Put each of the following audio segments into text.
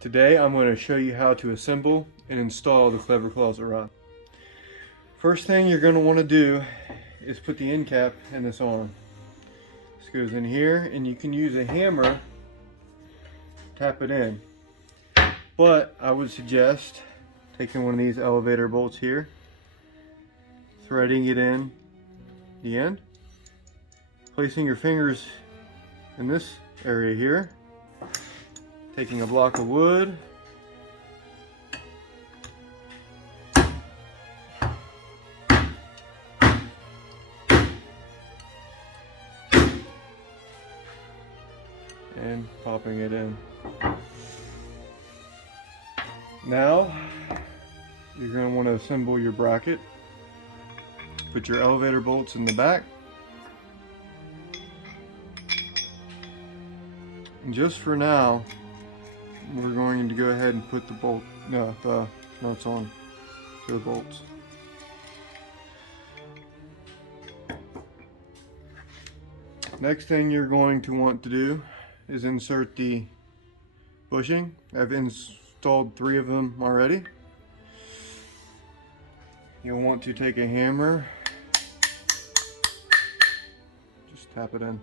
Today I'm going to show you how to assemble and install the Clever Closet Rod. First thing you're going to want to do is put the end cap in this arm. This goes in here and you can use a hammer, tap it in. But I would suggest taking one of these elevator bolts here, threading it in the end, placing your fingers in this area here, taking a block of wood, and popping it in. Now you're going to want to assemble your bracket. Put your elevator bolts in the back. And just for now, we're going to go ahead and put the nuts on to the bolts. Next thing you're going to want to do is insert the bushing. I've installed 3 of them already. You'll want to take a hammer, just tap it in.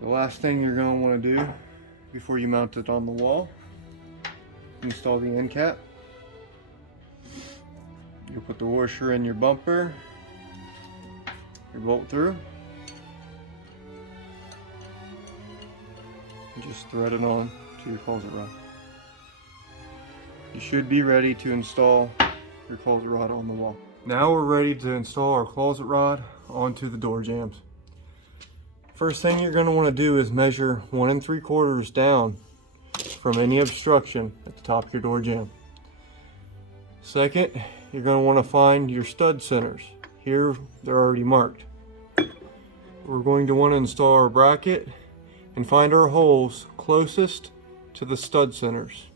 The last thing you're going to want to do before you mount it on the wall, install the end cap. You'll put the washer in your bumper, your bolt through, and just thread it on to your closet rod. You should be ready to install your closet rod on the wall. Now we're ready to install our closet rod onto the door jambs. First thing you're going to want to do is measure 1 3/4 down from any obstruction at the top of your door jamb. Second, you're going to want to find your stud centers. Here they're already marked. We're going to want to install our bracket and find our holes closest to the stud centers.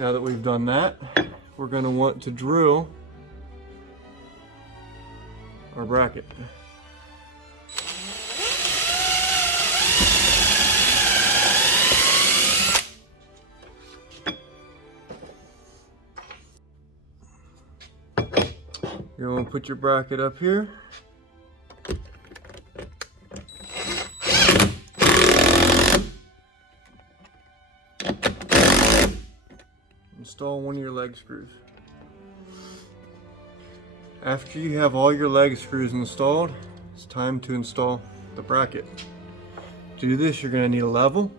Now that we've done that, we're going to want to drill our bracket. You're going to put your bracket up here. Install one of your leg screws. After you have all your leg screws installed, it's time to install the bracket. To do this, you're going to need a level,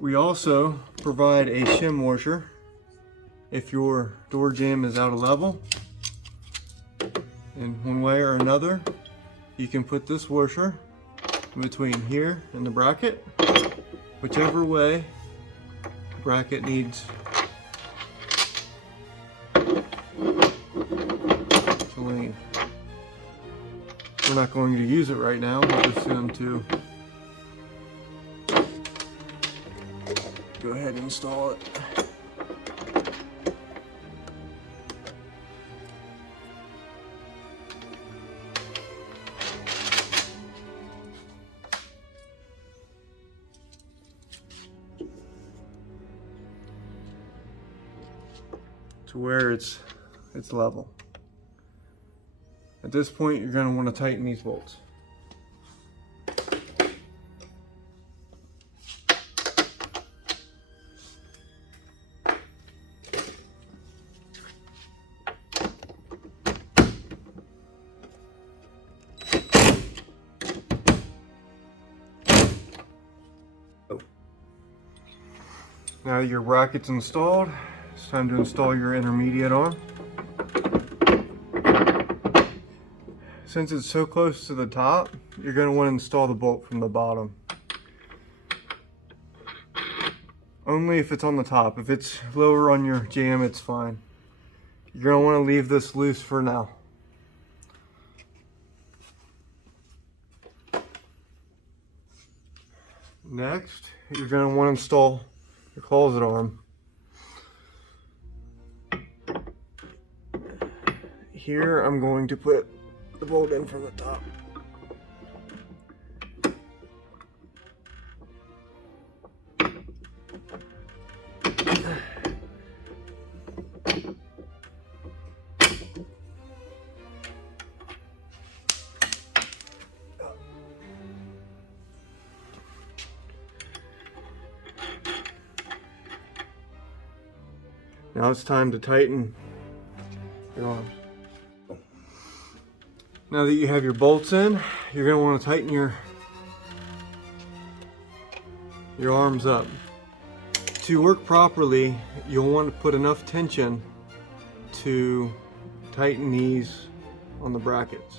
we also provide a shim washer if your door jamb is out of level. In one way or another, you can put this washer in between here and the bracket, whichever way the bracket needs to lean. We're not going to use it right now, we're just going to go ahead and install it. To where it's level. At this point, you're going to want to tighten these bolts. Now your bracket's installed, it's time to install your intermediate arm. Since it's so close to the top, you're going to want to install the bolt from the bottom. Only if it's on the top. If it's lower on your jamb, it's fine. You're going to want to leave this loose for now. Next, you're going to want to install your closet arm. Here I'm going to put the bolt in from the top. Now it's time to tighten your arms. Now that you have your bolts in, you're going to want to tighten your arms up. To work properly, you'll want to put enough tension to tighten these on the brackets.